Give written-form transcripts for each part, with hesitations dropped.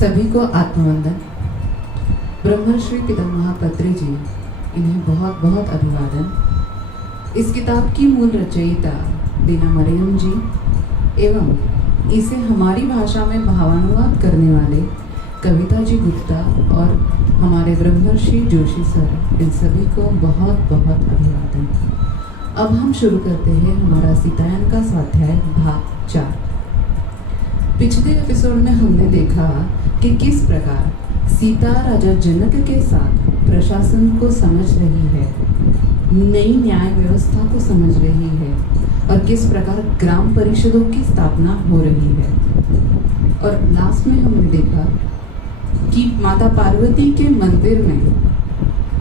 सभी को आत्मवंदन। ब्रह्मश्री पितामह पत्री जी, इन्हें बहुत बहुत अभिवादन। इस किताब की मूल रचयिता दीना मरियम जी एवं इसे हमारी भाषा में भावानुवाद करने वाले कविता जी गुप्ता और हमारे ब्रह्मश्री जोशी सर, इन सभी को बहुत बहुत अभिवादन। अब हम शुरू करते हैं हमारा सीतायन का स्वाध्याय भाग 4। पिछले एपिसोड में हमने देखा कि किस प्रकार सीता राजा जनक के साथ प्रशासन को समझ रही है, नई न्याय व्यवस्था को समझ रही है और किस प्रकार ग्राम परिषदों की स्थापना हो रही है। और लास्ट में हमने देखा कि माता पार्वती के मंदिर में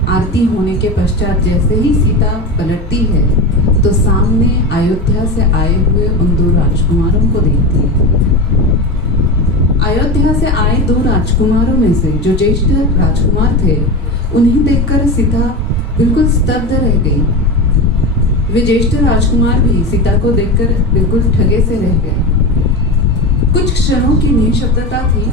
आरती होने के पश्चात जैसे ही सीता पलटती है तो सामने अयोध्या से आए हुए उन 2 राजकुमारों को देखती है। अयोध्या से आए 2 राजकुमारों में से जो ज्येष्ठ राजकुमार थे, उन्हें देखकर सीता बिल्कुल स्तब्ध रह गई। वे ज्येष्ठ राजकुमार भी सीता को देखकर बिल्कुल ठगे से रह गए। कुछ क्षणों की निशब्दता थी,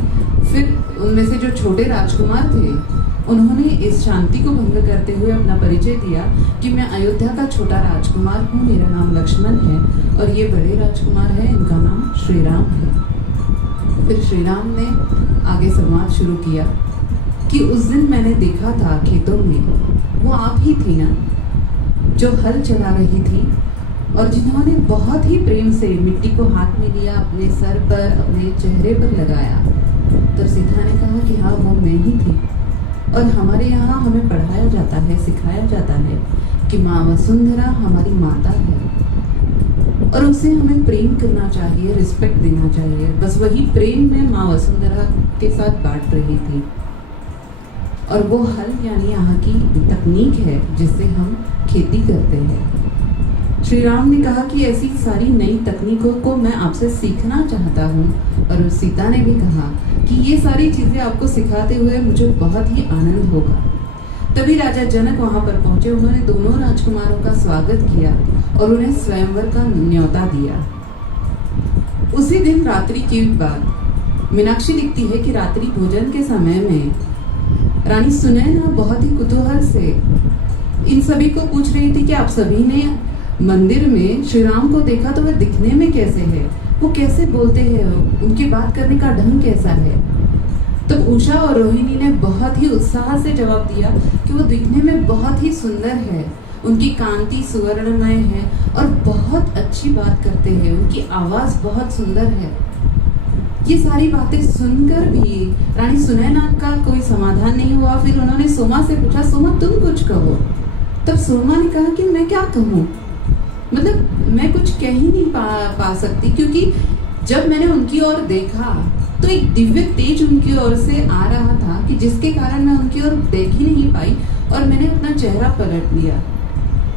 फिर उनमें से जो छोटे राजकुमार थे उन्होंने इस शांति को भंग करते हुए अपना परिचय दिया कि मैं अयोध्या का छोटा राजकुमार हूँ, मेरा नाम लक्ष्मण है और ये बड़े राजकुमार है, इनका नाम श्री राम है। फिर श्री राम ने आगे संवाद शुरू किया कि उस दिन मैंने देखा था खेतों में वो आप ही थी ना, जो हल चला रही थी और जिन्होंने बहुत ही प्रेम से मिट्टी को हाथ में लिया, अपने सर पर, अपने चेहरे पर लगाया। तब सीता ने कहा कि हाँ, वो मैं ही थी। और हमारे यहाँ हमें पढ़ाया जाता है, सिखाया जाता है कि माँ वसुंधरा हमारी माता है और उसे हमें प्रेम करना चाहिए, रिस्पेक्ट देना चाहिए। बस वही प्रेम में माँ वसुंधरा के साथ बांट रही थी। और वो हल यानी यहाँ की तकनीक है जिससे हम खेती करते हैं। श्री राम ने कहा कि ऐसी सारी नई तकनीकों को मैं आपसे सीखना चाहता हूँ। और सीता ने भी कहा कि ये सारी चीजें आपको सिखाते हुए मुझे बहुत ही आनंद होगा। तभी राजा जनक वहां पर पहुंचे। उन्होंने दोनों राजकुमारों का स्वागत किया और उन्हें स्वयंवर का न्योता दिया। उसी दिन रात्रि के बाद मीनाक्षी लिखती है कि रात्रि भोजन के समय में रानी सुनैना बहुत ही कुतूहल से इन सभी को पूछ रही थी कि आप सभी ने मंदिर में श्री राम को देखा तो वह दिखने में कैसे है, वो कैसे बोलते हैं, उनकी बात करने का ढंग कैसा है। तब उषा और रोहिणी ने बहुत ही उत्साह से जवाब दिया कि वो दिखने में बहुत ही सुंदर है, उनकी कांति सुवर्णमय है और बहुत अच्छी बात करते हैं, उनकी आवाज बहुत सुंदर है। ये सारी बातें सुनकर भी रानी सुनैना का कोई समाधान नहीं हुआ। फिर उन्होंने सोमा से पूछा, सोमा तुम कुछ कहो। तब सोमा ने कहा कि मैं क्या कहूँ, मतलब मैं कुछ कह ही नहीं पा सकती, क्योंकि जब मैंने उनकी ओर देखा तो एक दिव्य तेज उनकी ओर से आ रहा था कि जिसके कारण मैं उनकी ओर देख ही नहीं पाई और मैंने अपना चेहरा पलट लिया।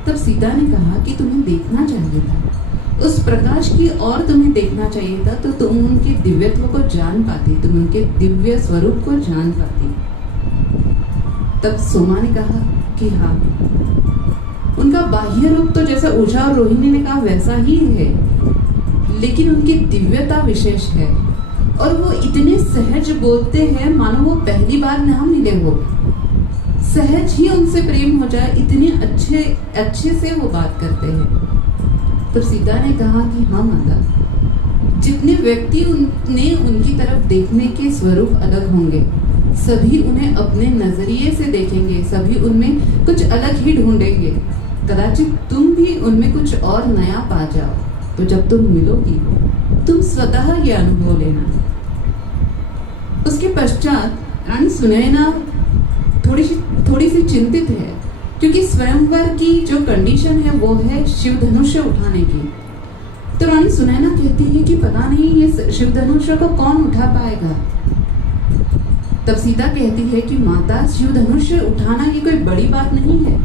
तब सीता ने कहा कि तुम्हें देखना चाहिए था, उस प्रकाश की ओर तुम्हें देखना चाहिए था, तो तुम उनके दिव्यत्व को जान पाती, तुम उनके दिव्य स्वरूप को जान पाती। तब सोमा ने कहा कि हाँ, उनका बाह्य रूप तो जैसा उषा और रोहिणी ने कहा वैसा ही है, लेकिन उनकी दिव्यता विशेष है और वो इतने सहज बोलते हैं मानो वो पहली बार ना मिले हो, सहज ही उनसे प्रेम हो जाए, इतने अच्छे से वो बात करते हैं। तो सीता ने कहा कि हाँ माता, जितने व्यक्ति उन्हें उनकी तरफ देखने के स्वरूप अलग होंगे, सभी उन्हें अपने नजरिए से देखेंगे, सभी उनमें कुछ अलग ही ढूंढेंगे। कदाचित तुम भी उनमें कुछ और नया पा जाओ, तो जब तुम मिलोगी तुम स्वतः ये अनुभव लेना। उसके पश्चात रानी सुनैना थोड़ी सी चिंतित है, क्योंकि स्वयंवर की जो कंडीशन है वो है शिव धनुष्य उठाने की। तो रानी सुनैना कहती है कि पता नहीं ये शिव धनुष्य को कौन उठा पाएगा। तब सीता कहती है कि माता, शिव धनुष्य उठाना ये कोई बड़ी बात नहीं है,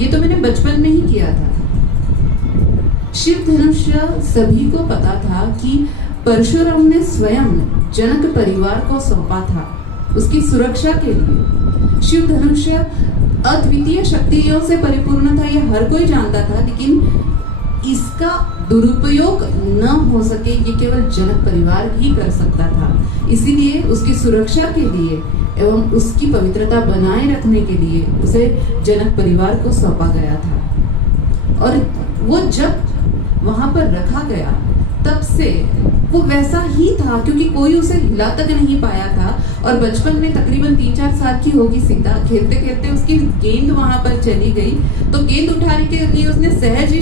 ये तो मैंने बचपन में ही किया था। शिव धनुष्य सभी को पता था कि परशुराम ने स्वयं जनक परिवार को सौंपा था उसकी सुरक्षा के लिए। शिव धनुष्य अद्वितीय शक्तियों से परिपूर्ण था, यह हर कोई जानता था, लेकिन इसका दुरुपयोग न हो सके ये केवल जनक परिवार ही कर सकता था। इसीलिए उसकी सुरक्षा के लिए एवं उसकी पवित्रता बनाए रखने के लिए उसे जनक परिवार को सौंपा गया था। और वो जब वहां पर रखा गया तब से वो वैसा ही था, क्योंकि कोई उसे हिला तक नहीं पाया था। और बचपन में तकरीबन 3-4 साल की होगी सीता, खेलते खेलते उसकी गेंद वहां पर चली गई, तो गेंद उठाने के लिए उसने सहज ही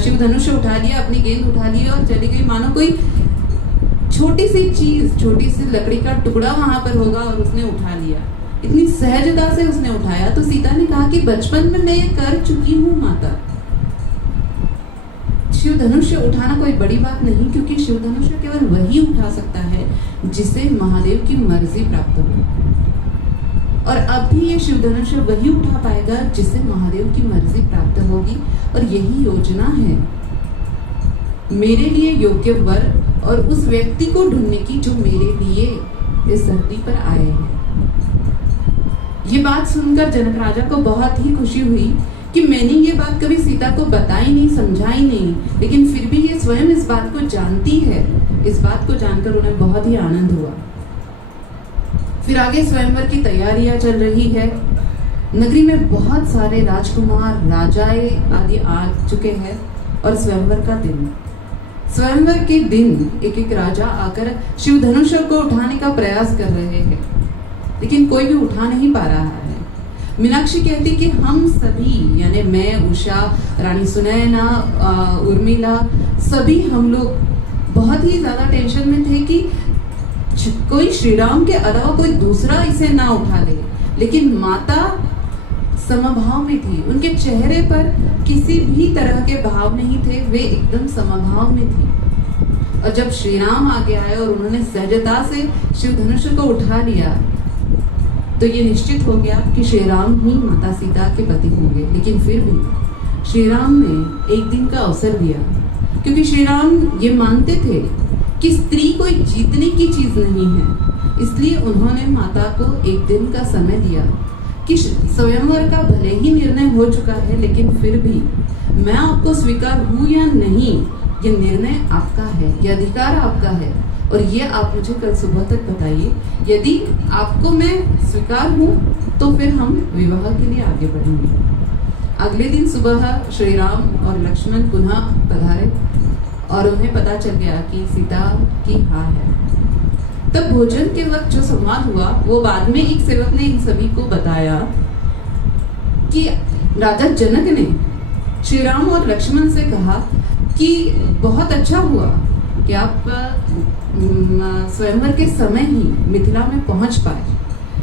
शिव धनुष उठा लिया, अपनी गेंद उठा ली और चली गई, मानो कोई छोटी सी चीज, छोटी सी लकड़ी का टुकड़ा वहां पर होगा और उसने उठा लिया। इतनी सहजता से उसने उठाया। तो सीता ने कहा कि बचपन में मैं ये कर चुकी हूँ माता। शिव धनुष्य उठाना कोई बड़ी बात नहीं, क्योंकि शिव धनुष्य केवल वही उठा सकता है जिसे महादेव की मर्जी प्राप्त हो। और अब भी ये शिव धनुष्य वही उठा पाएगा जिसे महादेव की मर्जी प्राप्त होगी। और यही योजना है मेरे लिए योग्य वर और उस व्यक्ति को ढूंढने की जो मेरे लिए इस धरती पर आए हैं। ये बात सुनकर जनक राजा को बहुत ही खुशी हुई कि मैंने ये बात कभी सीता को बताई नहीं, समझाई नहीं, लेकिन फिर भी ये स्वयं इस बात को जानती है। इस बात को जानकर उन्हें बहुत ही आनंद हुआ। फिर आगे स्वयंवर की तैयारियां चल रही है। नगरी में बहुत सारे राजकुमार, राजाए आदि आ चुके हैं और स्वयंवर का दिन। स्वयंवर के दिन एक एक राजा आकर शिव धनुष को उठाने का प्रयास कर रहे हैं, लेकिन कोई भी उठा नहीं पा रहा है। मीनाक्षी कहती कि हम सभी, यानी मैं, उषा, रानी सुनैना, उर्मिला, सभी हम लोग बहुत ही ज्यादा टेंशन में थे कि कोई श्री राम के अलावा कोई दूसरा इसे ना उठा ले। लेकिन माता समभाव में थी, उनके चेहरे पर किसी भी तरह के भाव नहीं थे, वे एकदम समभाव में थी। और जब श्री राम आगे आए और उन्होंने सहजता से शिव धनुष को उठा लिया, तो ये निश्चित हो गया कि श्री राम ही माता सीता के पति होंगे। लेकिन फिर भी श्री राम ने एक दिन का अवसर दिया, क्योंकि श्री राम ये मानते थे कि स्त्री कोई जीतने की चीज नहीं है। इसलिए उन्होंने माता को एक दिन का समय दिया कि स्वयंवर का भले ही निर्णय हो चुका है, लेकिन फिर भी मैं आपको स्वीकार हूं या नहीं, ये निर्णय आपका है, ये अधिकार आपका है, और ये आप मुझे कल सुबह तक बताइए। यदि आपको मैं स्वीकार हूं तो फिर हम विवाह के लिए आगे बढ़ेंगे। अगले दिन सुबह श्री राम और लक्ष्मण पुनः पधारे और उन्हें पता चल गया कि सीता की हाँ है। तब भोजन के वक्त जो संवाद हुआ वो बाद में एक सेवक ने इन सभी को बताया कि राजा जनक ने श्री राम और लक्ष्मण से कहा कि बहुत अच्छा हुआ कि आप स्वयंवर के समय ही मिथिला में पहुंच पाए,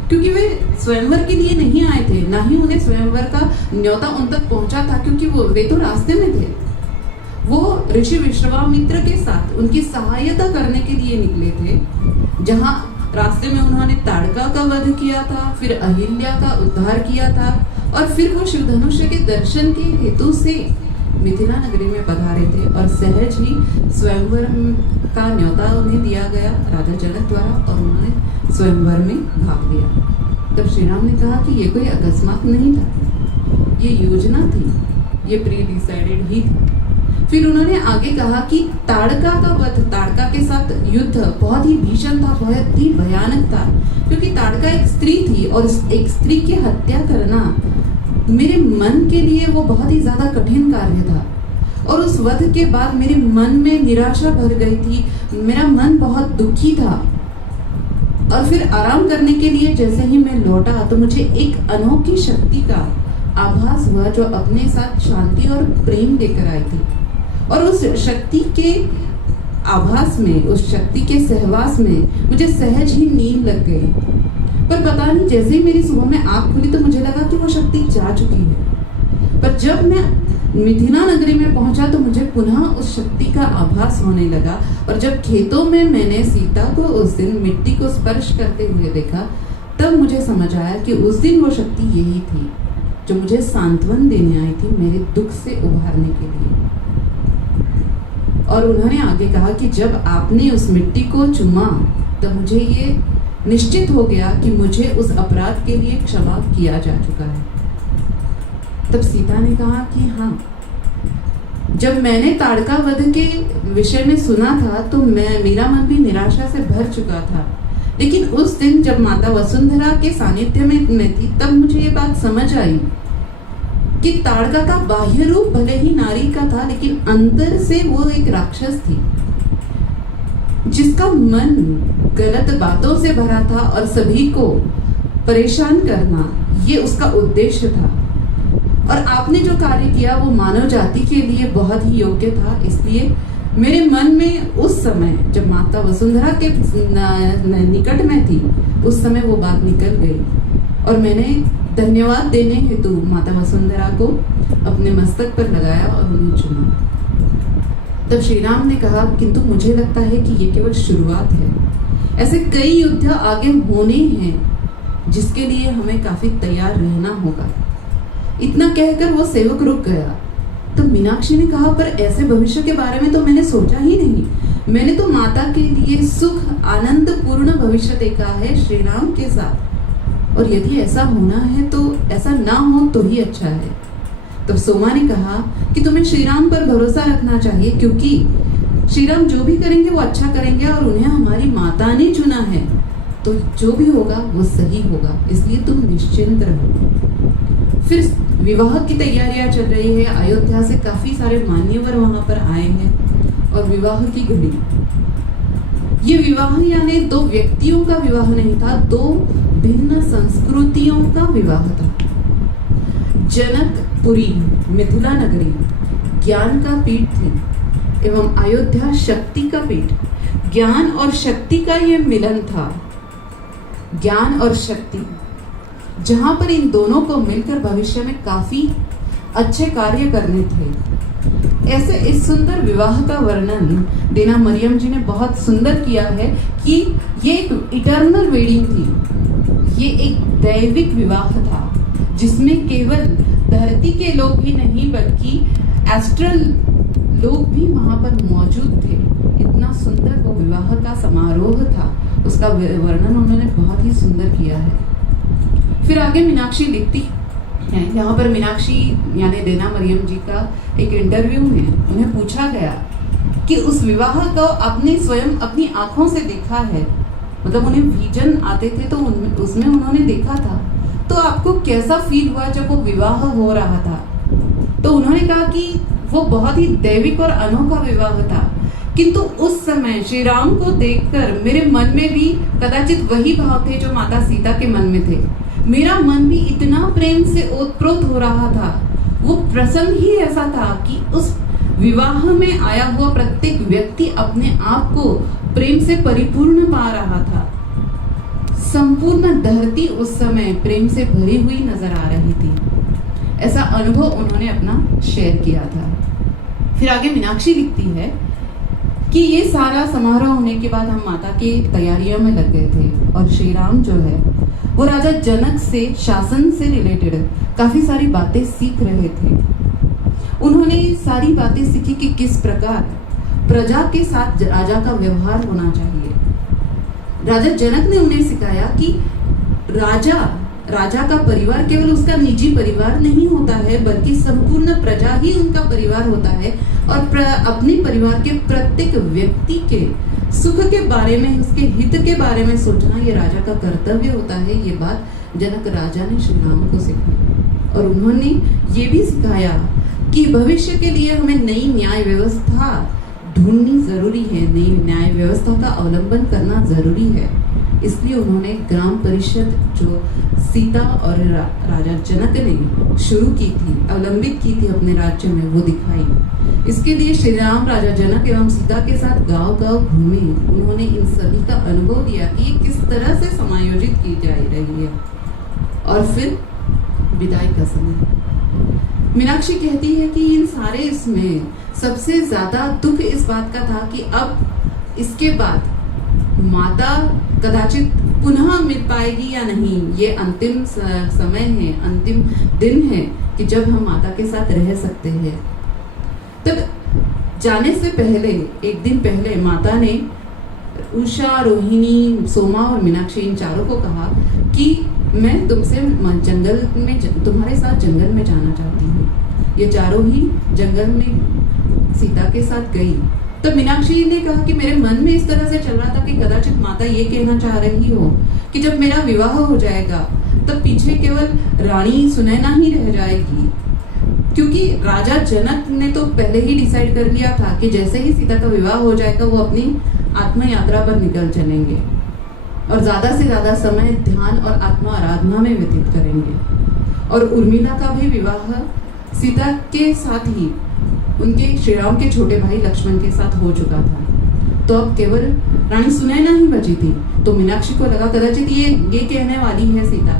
क्योंकि वे स्वयंवर के लिए नहीं आए थे, ना ही उन्हें स्वयंवर का न्योता उन तक पहुंचा था, क्योंकि वे तो रास्ते में थे। वो ऋषि विश्वामित्र के साथ उनकी सहायता करने के लिए निकले थे। जहां रास्ते में उन्होंने ताड़का का वध किया था, फिर अहिल्या का उद्धार किया था, और फिर वो शिव धनुष के दर्शन के हेतु से मिथिला नगरी में पधारे थे। और सहज ही स्वयंवर का न्योता उन्हें दिया गया राजा जनक द्वारा, और उन्होंने स्वयंवर में भाग लिया। तब श्री राम ने कहा कि ये कोई अकस्मात नहीं था, ये योजना थी, ये प्री डिसाइडेड ही था। फिर उन्होंने आगे कहा कि ताड़का का वध, ताड़का के साथ युद्ध बहुत ही भीषण था, बहुत ही भयानक था, क्योंकि ताड़का एक स्त्री थी और एक स्त्री की हत्या करना मेरे मन के लिए वो बहुत ही ज्यादा कठिन कार्य था। और उस वध के बाद मेरे मन में निराशा भर गई थी, मेरा मन बहुत दुखी था। और फिर आराम करने के लिए जैसे ही मैं लौटा तो मुझे एक अनोखी शक्ति का आभास हुआ, जो अपने साथ शांति और प्रेम लेकर आई थी। और उस शक्ति के आभास में, उस शक्ति के सहवास में मुझे सहज ही नींद लग गई। पर पता नहीं, जैसे ही मेरी सुबह में आँख खुली तो मुझे लगा कि वो शक्ति जा चुकी है। पर जब मैं मिथिला नगरी में पहुंचा तो मुझे पुनः उस शक्ति का आभास होने लगा। और जब खेतों में मैंने सीता को उस दिन मिट्टी को स्पर्श करते हुए देखा, तब मुझे समझ आया कि उस दिन वो शक्ति यही थी जो मुझे सांत्वन देने आई थी, मेरे दुख से उभारने के लिए। और उन्होंने आगे कहा कि जब आपने उस मिट्टी को चूमा तब मुझे ये निश्चित हो गया कि मुझे उस अपराध के लिए क्षमा किया जा चुका है। तब सीता ने कहा कि हाँ, जब मैंने ताड़का वध के विषय में सुना था तो मेरा मन भी निराशा से भर चुका था। लेकिन उस दिन जब माता वसुंधरा के सानिध्य में थी तब मुझे ये बात समझ आई कि ताड़का का बाह्य रूप भले ही नारी का था, लेकिन अंदर से वो एक राक्षस थी जिसका मन गलत बातों से भरा था और सभी को परेशान करना ये उसका उद्देश्य था। और आपने जो कार्य किया वो मानव जाति के लिए बहुत ही योग्य था। इसलिए मेरे मन में उस समय जब माता वसुंधरा के निकट में थी उस समय वो बात निकल गई और मैंने धन्यवाद देने हेतु माता वसुंधरा को अपने मस्तक पर लगाया और उन्हें चुना। तब श्री राम ने कहा, किंतु मुझे लगता है कि ये केवल शुरुआत है, ऐसे कई युद्ध आगे होने हैं जिसके लिए हमें काफी तैयार रहना होगा। इतना कहकर वो सेवक रुक गया। तो मीनाक्षी ने कहा, पर ऐसे भविष्य के बारे में तो मैंने सोचा ही नहीं। मैंने तो माता के लिए सुख आनंद पूर्ण भविष्य देखा है श्री राम के साथ, और यदि ऐसा होना है तो ऐसा ना हो तो ही अच्छा है। तब सोमा ने कहा कि तुम्हें श्री राम पर भरोसा रखना चाहिए, क्योंकि श्री राम जो भी करेंगे वो अच्छा करेंगे और उन्हें हमारी माता ने चुना है, तो जो भी होगा वो सही होगा, इसलिए तुम निश्चिंत रहो। फिर विवाह की तैयारियां चल रही है। अयोध्या से काफी सारे मान्यवर वहां पर आए हैं और विवाह की घड़ी। ये विवाह यानी दो व्यक्तियों का विवाह नहीं था, दो भिन्न संस्कृतियों का विवाह था। जनकपुरी मिथिला नगरी ज्ञान का पीठ थी एवं अयोध्या शक्ति का पीठ। ज्ञान और शक्ति का ये मिलन था। ज्ञान और शक्ति, जहां पर इन दोनों को मिलकर भविष्य में काफी अच्छे कार्य करने थे। ऐसे इस सुंदर विवाह का वर्णन देना मरियम जी ने बहुत सुंदर किया है कि ये एक इटर्नल वेडिंग थी। ये एक दैविक विवाह था जिसमें केवल धरती के लोग ही नहीं बल्कि एस्ट्रल लोग भी वहां पर मौजूद थे। इतना सुंदर वो विवाह का समारोह था, उसका वर्णन उन्होंने बहुत ही सुंदर किया है। फिर आगे मीनाक्षी लिखती है, यहाँ पर मीनाक्षी यानी देना मरियम जी का एक इंटरव्यू में उन्हें पूछा गया कि उस विवाह को आपने स्वयं अपनी आंखों से देखा है, मतलब उन्हें विजन आते थे तो उसमें उन्होंने देखा था, तो आपको कैसा फील हुआ जब वो विवाह हो रहा था? तो उन्होंने कहा कि वो बहुत ही दैविक और अनोखा विवाह था, किंतु उस समय श्री राम को देखकर मेरे मन में भी कदाचित वही भाव थे जो माता सीता के मन में थे। मेरा मन भी इतना प्रेम से ओतप्रोत हो रहा था। वो प्रसंग ही ऐसा था कि उस विवाह में आया हुआ प्रत्येक व्यक्ति अपने आप को प्रेम से परिपूर्ण पा रहा था। संपूर्ण धरती उस समय प्रेम से भरी हुई नजर आ रही थी। ऐसा अनुभव उन्होंने अपना शेयर किया था। फिर आगे मीनाक्षी लिखती है कि ये सारा समारोह होने के बाद हम माता की तैयारियों में लग गए थे और श्री राम जो है वो राजा जनक से शासन से रिलेटेड काफी सारी बातें सीख रहे थे। उन्होंने सारी बातें सीखी कि किस प्रकार प्रजा के साथ राजा का व्यवहार होना चाहिए। राजा जनक ने उन्हें सिखाया कि राजा का परिवार केवल उसका निजी परिवार नहीं होता है, बल्कि संपूर्ण प्रजा ही उनका परिवार होता है और अपने परिवार के प्रत्येक व्यक्ति के सुख के बारे में, उसके हित के बारे में सोचना ये राजा का कर्तव्य होता है। ये बात जनक राजा ने श्री राम को सिखाई और उन्होंने ये भी सिखाया कि भविष्य के लिए हमें नई न्याय व्यवस्था ढूंढनी जरूरी है, नई न्याय व्यवस्था का अवलंबन करना जरूरी है। इसलिए उन्होंने ग्राम परिषद जो सीता और राजा जनक ने शुरू की थी, अवलंबित की थी अपने राज्य में, वो दिखाई। इसके लिए श्री राम राजा जनक एवं सीता के साथ गांव-गांव घूमे। उन्होंने इन सभी का अनुभव दिया कि ये किस तरह से समायोजित की जा रही है। और फिर विदाई का समय मीनाक्षी कहती है कि इन सारे इसमें सबसे ज्यादा दुख इस बात का था कि अब इसके बाद माता कदाचित पुनः मिल पाएगी या नहीं। ये अंतिम समय है, अंतिम दिन है कि जब हम माता के साथ रह सकते हैं। तब जाने से पहले, एक दिन पहले माता ने उषा, रोहिणी, सोमा और मीनाक्षी इन चारों को कहा कि मैं तुमसे जंगल में, तुम्हारे साथ जंगल में जाना चाहती हूँ। ये चारों ही जंगल में सीता के साथ गई, तो मीनाक्षी ने कहा कि मेरे मन में इस तरह से चल रहा था कि कदाचित माता ये कहना चाह रही हो कि जब मेरा विवाह हो जाएगा तब पीछे केवल रानी सुनैना ही रह जाएगी, क्योंकि राजा जनक ने तो पहले ही डिसाइड कर लिया था कि जैसे ही सीता का विवाह हो जाएगा वो अपनी आत्म यात्रा पर निकल चलेंगे और ज्यादा से ज्यादा समय ध्यान और आत्मा आराधना में व्यतीत करेंगे। और उर्मिला का भी विवाह सीता के साथ ही उनके श्री राम के छोटे भाई लक्ष्मण के साथ हो चुका था, तो अब केवल रानी सुनैना ही बची थी। तो मीनाक्षी को लगा कदाचित ये कहने वाली है सीता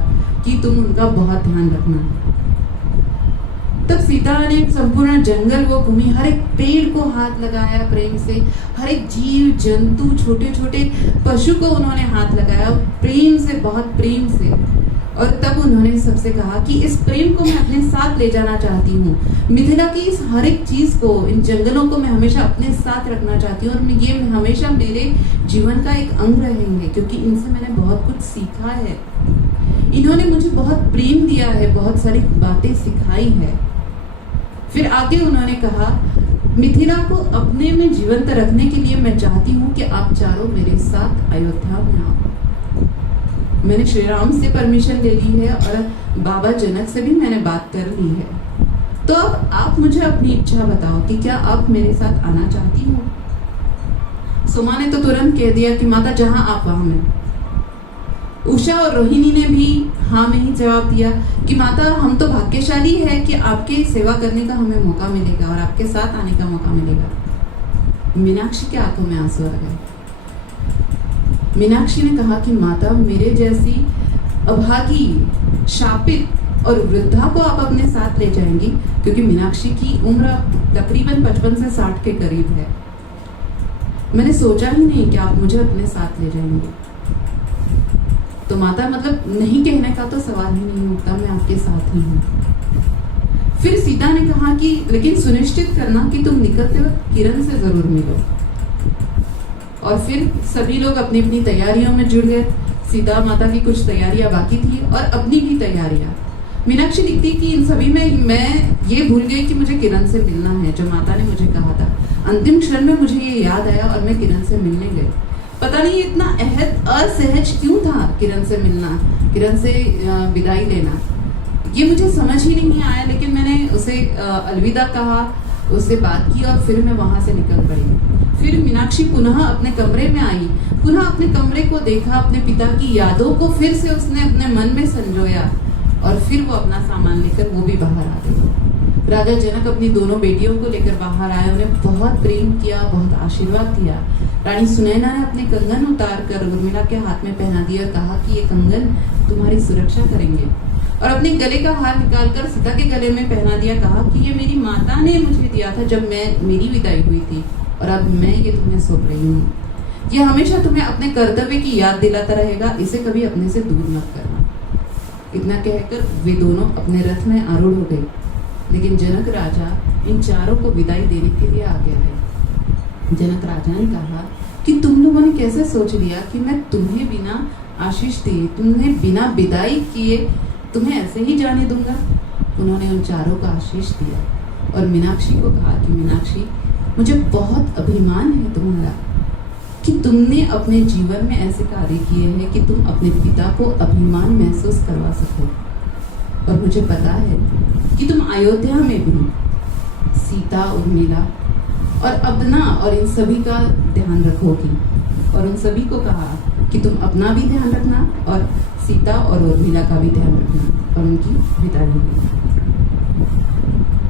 कि तुम उनका बहुत ध्यान रखना। तब सीता ने संपूर्ण जंगल वो घूमी, हर एक पेड़ को हाथ लगाया प्रेम से, हर एक जीव जंतु छोटे छोटे पशु को उन्होंने हाथ लगाया प्रेम से, बहुत प्रेम से। और तब उन्होंने सबसे कहा कि इस प्रेम को मैं अपने साथ ले जाना चाहती हूँ, मिथिला की इस हर एक चीज को, इन जंगलों को मैं हमेशा अपने साथ रखना चाहती हूँ और ये हमेशा मेरे जीवन का एक अंग रहेंगे, क्योंकि इनसे मैंने बहुत कुछ सीखा है। इन्होंने मुझे बहुत प्रेम दिया है, बहुत सारी बातें सिखाई है। फिर आगे उन्होंने कहा मिथिला को अपने में जीवंत रखने के लिए मैं चाहती हूँ कि आप चारों मेरे साथ अयोध्या में आओ। मैंने श्री राम से परमिशन ले ली है और बाबा जनक से भी मैंने बात कर ली है, तो अब आप मुझे अपनी इच्छा बताओ कि क्या आप मेरे साथ आना चाहती हो। सुमा ने तो तुरंत कह दिया कि माता जहां आप वहां मैं। उषा और रोहिणी ने भी हाँ में ही जवाब दिया कि माता हम तो भाग्यशाली है कि आपकी सेवा करने का हमें मौका मिलेगा और आपके साथ आने का मौका मिलेगा। मीनाक्षी के आंखों में आंसू आ गए। मीनाक्षी ने कहा कि माता मेरे जैसी अभागी, शापित और वृद्धा को आप अपने साथ ले जाएंगी, क्योंकि मीनाक्षी की उम्र तकरीबन 55 से 60 के करीब है। मैंने सोचा ही नहीं कि आप मुझे अपने साथ ले जाएंगे। तो माता मतलब नहीं कहने का तो सवाल ही नहीं उठता, मैं आपके साथ ही हूँ। फिर सीता ने कहा कि लेकिन सुनिश्चित करना कि तुम निकलते वक्त किरण से जरूर मिलो। और फिर सभी लोग अपनी अपनी तैयारियों में जुड़ गए। सीता माता की कुछ तैयारियां बाकी थी और अपनी भी तैयारियां। मीनाक्षी लिखती कि इन सभी में मैं ये भूल गई कि मुझे किरण से मिलना है, जो माता ने मुझे कहा था। अंतिम क्षण में मुझे ये याद आया और मैं किरण से मिलने गई। पता नहीं इतना असहज क्यों था किरण से मिलना, किरण से विदाई लेना, ये मुझे समझ ही नहीं आया। लेकिन मैंने उसे अलविदा कहा, उससे बात की और फिर मैं वहां से निकल पड़ी। फिर मीनाक्षी पुनः अपने कमरे में आई, पुनः अपने कमरे को देखा, अपने पिता की यादों को फिर से उसने अपने मन में संजोया और फिर वो अपना सामान लेकर वो भी बाहर आ गई। राजा जनक अपनी दोनों बेटियों को लेकर बाहर आए, उन्हें बहुत प्रेम किया, बहुत आशीर्वाद दिया। रानी सुनैना ने अपने कंगन उतार कर उर्मिला के हाथ में पहना दिया और कहा कि ये कंगन तुम्हारी सुरक्षा करेंगे, और अपने गले का हार निकालकर सीता के गले में पहना दिया। कहा कि ये मेरी माता ने मुझे दिया था जब मेरी विदाई हुई थी, और अब मैं ये तुम्हें सौंप रही हूँ। ये हमेशा तुम्हें अपने कर्तव्य की याद दिलाता रहेगा, इसे कभी अपने से दूर मत करना। इतना कहकर वे दोनों अपने रथ में आरूढ़ हो गए। लेकिन जनक राजा इन चारों को विदाई देने के लिए आगे आए। जनक राजा ने कहा कि तुम लोगों ने कैसे सोच लिया कि मैं तुम्हें बिना आशीष दिए, तुम्हें बिना विदाई किए तुम्हें ऐसे ही जाने दूंगा। उन्होंने उन चारों को आशीष दिया और मीनाक्षी को कहा कि मीनाक्षी मुझे बहुत अभिमान है तुम्हारा कि तुमने अपने जीवन में ऐसे कार्य किए हैं कि तुम अपने पिता को अभिमान महसूस करवा सको। और मुझे पता है कि तुम अयोध्या में भी सीता, उर्मिला और अबना और इन सभी का ध्यान रखोगी। और उन सभी को कहा कि तुम अपना भी ध्यान रखना और सीता और उर्मिला का भी ध्यान रखना, और उनकी विदाई हुई।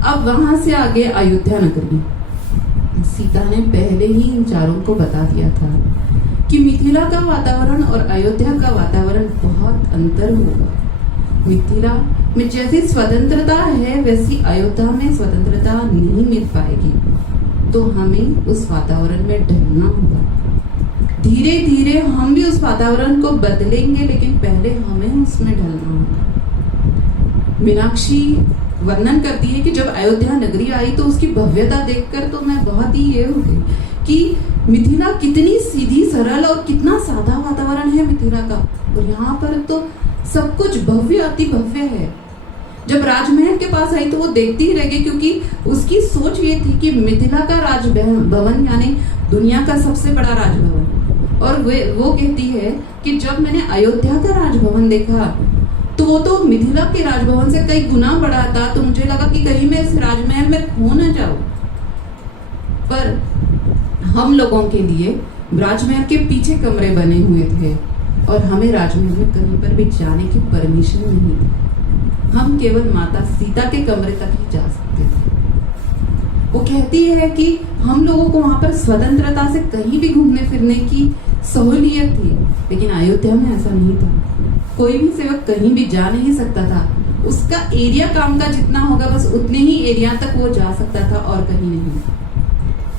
अब वहां से आगे अयोध्या नगरी। सीता ने पहले ही इन चारों को बता दिया था कि मिथिला का वातावरण और अयोध्या का वातावरण बहुत अंतर होगा। मिथिला में जैसी स्वतंत्रता है वैसी अयोध्या में स्वतंत्रता नहीं मिल पाएगी, तो हमें उस वातावरण में ढलना होगा। धीरे धीरे हम भी उस वातावरण को बदलेंगे, लेकिन पहले हमें उसमें ढलना होगा। मीनाक्षी वर्णन करती है कि जब अयोध्या नगरी आई तो उसकी भव्यता देखकर तो मैं बहुत ही ये हो गई कि मिथिला कितनी सीधी सरल और कितना सादा वातावरण है मिथिला का, और यहाँ पर तो सब कुछ भव्य अति भव्य है। जब राजमहल के पास आई तो वो देखती ही रह गई, क्योंकि उसकी सोच ये थी कि मिथिला का राजभवन यानी दुनिया का सबसे बड़ा राजभवन। और वो कहती है कि जब मैंने अयोध्या का राजभवन देखा तो वो तो मिथिला के राजभवन से कई गुना बड़ा था, तो मुझे लगा कि कहीं मैं इस राजमहल में खो न जाऊं। पर हम लोगों के लिए राजमहल के पीछे कमरे बने हुए थे और हमें राजमहल में कहीं पर भी जाने की परमिशन नहीं थी। हम केवल माता सीता के कमरे तक ही जा सकते थे। वो कहती है कि हम लोगों को वहां पर स्वतंत्रता से कहीं भी घूमने फिरने की सहूलियत थी, लेकिन अयोध्या में ऐसा नहीं था। कोई भी सेवक कहीं भी जा नहीं सकता था। उसका एरिया काम का जितना होगा बस उतने ही एरिया तक वो जा सकता था और कहीं नहीं।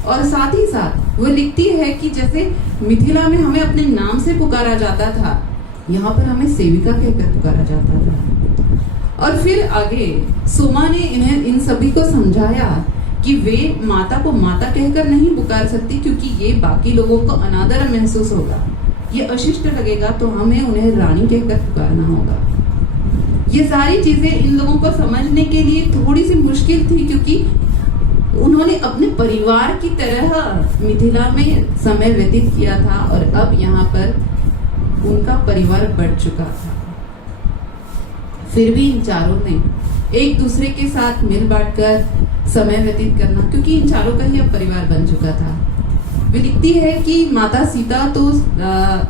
और साथ ही साथ वो लिखती है कि जैसे मिथिला में हमें अपने नाम से पुकारा जाता था, यहाँ पर हमें सेविका कहकर पुकारा जाता था। और फिर आगे सोमा ने इन्हें इन सभी को समझाया कि वे माता को माता कहकर नहीं पुकार सकती, क्योंकि ये बाकी लोगों को अनादर महसूस होगा, ये अशिष्ट लगेगा, तो हमें उन्हें रानी कहकर पुकारना होगा। ये सारी चीजें इन लोगों को समझने के लिए थोड़ी सी मुश्किल थी, क्योंकि उन्होंने अपने परिवार की तरह मिथिला में समय व्यतीत किया था और अब यहाँ पर उनका परिवार बढ़ चुका था। फिर भी इन चारों ने एक दूसरे के साथ मिल बांटकर समय व्यतीत करना, क्योंकि इन चारों का ही अब परिवार बन चुका था। वे लिखती है कि माता सीता तो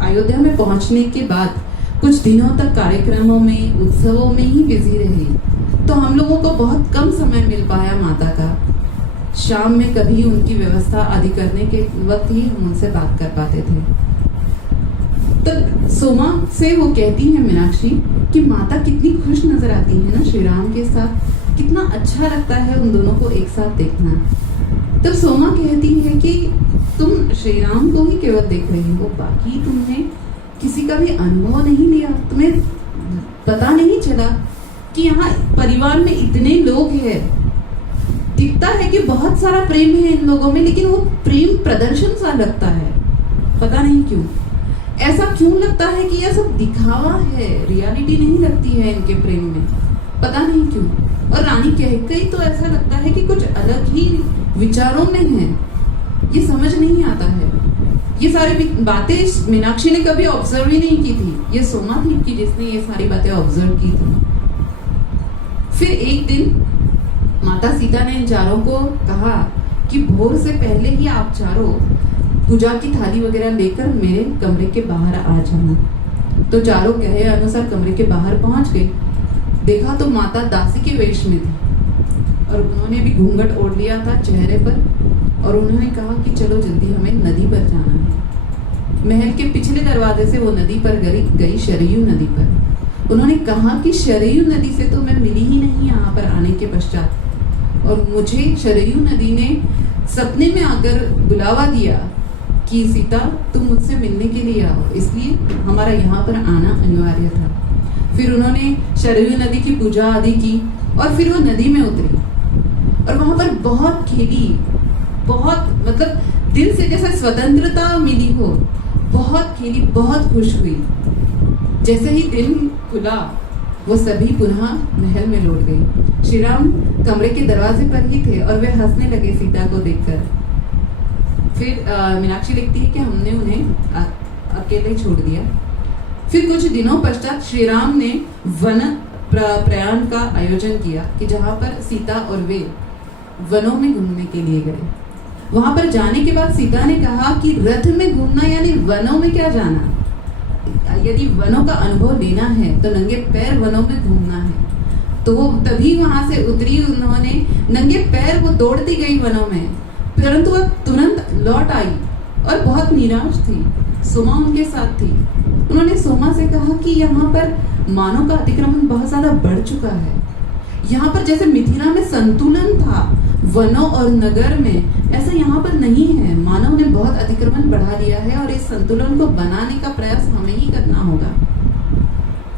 अयोध्या में पहुंचने के बाद कुछ दिनों तक कार्यक्रमों में, उत्सवों में ही बिजी रही, तो हम लोगों को बहुत कम समय मिल पाया माता का। शाम में कभी उनकी व्यवस्था आदि करने के वक्त ही हम उनसे बात कर पाते थे। तो सोमा से वो कहती है मीनाक्षी कि माता कितनी खुश नजर आती है ना श्री राम के साथ, कितना अच्छा लगता है उन दोनों को एक साथ देखना। तब सोमा कहती है कि तुम श्री राम को ही केवल देख रही हो, बाकी तुमने किसी का भी अनुभव नहीं लिया, तुम्हें पता नहीं चला कि यहाँ परिवार में इतने लोग हैं। दिखता है कि बहुत सारा प्रेम है इन लोगों में, लेकिन वो प्रेम प्रदर्शन सा लगता है, पता नहीं क्यों। ऐसा क्यों लगता है कि यह सब दिखावा है, रियलिटी नहीं लगती है इनके प्रेम में, पता नहीं क्यों। और रानी कहकई तो ऐसा लगता है कि कुछ अलग ही विचारों में है, ये समझ नहीं आता है। ये सारी बातें मीनाक्षी ने कभी ऑब्जर्व ही नहीं की थी, ये सोमा थी कि जिसने ये सारी बातें ऑब्जर्व की थी। फिर एक दिन माता सीता ने इन चारों को कहा कि भोर से पहले ही आप चारों पूजा की थाली वगैरह लेकर मेरे कमरे के बाहर आ जाना। तो चारों कहे अनुसार कमरे के बाहर पहुंच गए। देखा तो माता दासी के वेश में थी और उन्होंने भी घूंघट ओढ़ लिया था चेहरे पर, और उन्होंने कहा कि चलो जल्दी हमें नदी पर जाना है। महल के पिछले दरवाजे से वो नदी पर गई शरयू नदी पर। उन्होंने कहा कि शरयू नदी से तो मैं मिली ही नहीं यहाँ पर आने के पश्चात, और मुझे शरयू नदी ने सपने में आकर बुलावा दिया कि सीता तुम मुझसे मिलने के लिए आओ, इसलिए हमारा यहाँ पर आना अनिवार्य था। फिर उन्होंने शरयू नदी की पूजा आदि की और फिर वो नदी में उतरी और वहां पर बहुत खेली, बहुत मतलब दिल से जैसे स्वतंत्रता मिली हो, बहुत खेली, बहुत खुश हुई। जैसे ही दिन खुला वो सभी पुनः महल में लौट गई। श्री राम कमरे के दरवाजे पर ही थे और वे हंसने लगे सीता को देखकर। फिर मीनाक्षी लिखती है कि हमने उन्हें अकेले छोड़ दिया। फिर कुछ दिनों पश्चात श्री राम ने वन प्रयाण का आयोजन किया कि जहाँ पर सीता और वे वनों में घूमने के लिए गए। वहां पर जाने के बाद सीता ने कहा कि रथ में घूमना यानी वनों में क्या जाना, यदि वनों का अनुभव लेना है तो नंगे पैर वनों में घूमना है। तो वो तभी वहां से उतरी, उन्होंने नंगे पैर वो दौड़ती गई वनों में, परंतु वह तुरंत लौट आई और बहुत निराश थी। सोमा उनके साथ थी। उन्होंने सोमा से कहा कि यहाँ पर मानव का अतिक्रमण बहुत ज्यादा बढ़ चुका है। यहाँ पर जैसे मिथिला में संतुलन था वनों और नगर में, ऐसा यहाँ पर नहीं है। मानव ने बहुत अतिक्रमण बढ़ा लिया है और इस संतुलन को बनाने का प्रयास हमें ही करना होगा।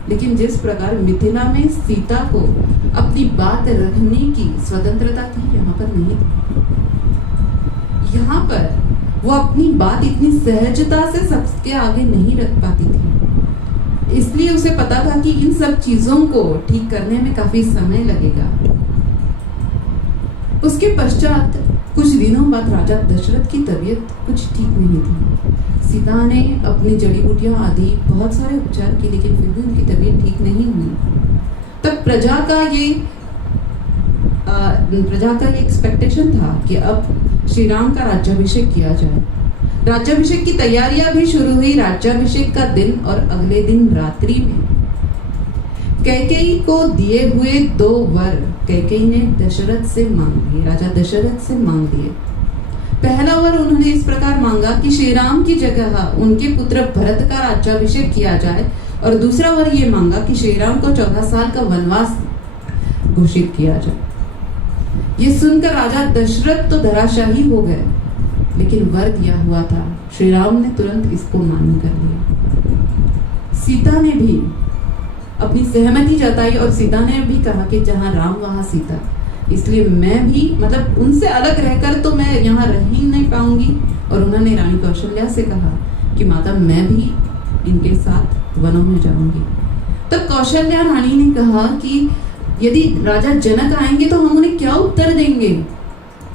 लेकिन जिस प्रकार मिथिला में सीता को अपनी बात रखने की स्वतंत्रता थी, यहाँ पर नहीं थी। यहाँ पर वो अपनी बात इतनी सहजता से सबके आगे नहीं रख पाती थी। इसलिए उसे पता था कि इन सब चीजों को ठीक करने में काफी समय लगेगा। उसके पश्चात कुछ दिनों बाद राजा दशरथ की तबीयत कुछ ठीक नहीं थी। सीता ने अपनी जड़ी बूटियां आदि बहुत सारे उपचार किए, लेकिन फिर भी उनकी तबीयत ठीक नहीं हुई। तब प्रजा का ये एक्सपेक्टेशन था कि अब श्री राम का राज्याभिषेक किया जाए। राज्याभिषेक की तैयारियां भी शुरू हुई। राज्याभिषेक का दिन और अगले दिन रात्रि में कैकेयी को दिए हुए 2 वर कैकेयी ने दशरथ से मांग लिए, राजा दशरथ से मांग लिए। पहला वर उन्होंने इस प्रकार मांगा कि श्री राम की जगह उनके पुत्र भरत का राज्याभिषेक किया जाए, और दूसरा वर ये मांगा कि श्री राम को 14 साल का वनवास घोषित किया जाए। ये सुनकर राजा दशरथ तो धराशाही हो गए, लेकिन वर दिया हुआ था। श्री राम ने तुरंत इसको मान्य कर लिया। सीता ने भी अपनी सहमति जताई और सीता ने भी कहा कि जहां राम वहां सीता, इसलिए मैं भी मतलब उनसे अलग रहकर तो मैं यहाँ रह ही नहीं पाऊंगी। और उन्होंने रानी कौशल्या से कहा कि माता मैं भी इनके साथ वनों में जाऊंगी। तब कौशल्या रानी ने कहा कि यदि राजा जनक आएंगे तो हम उन्हें क्या उत्तर देंगे?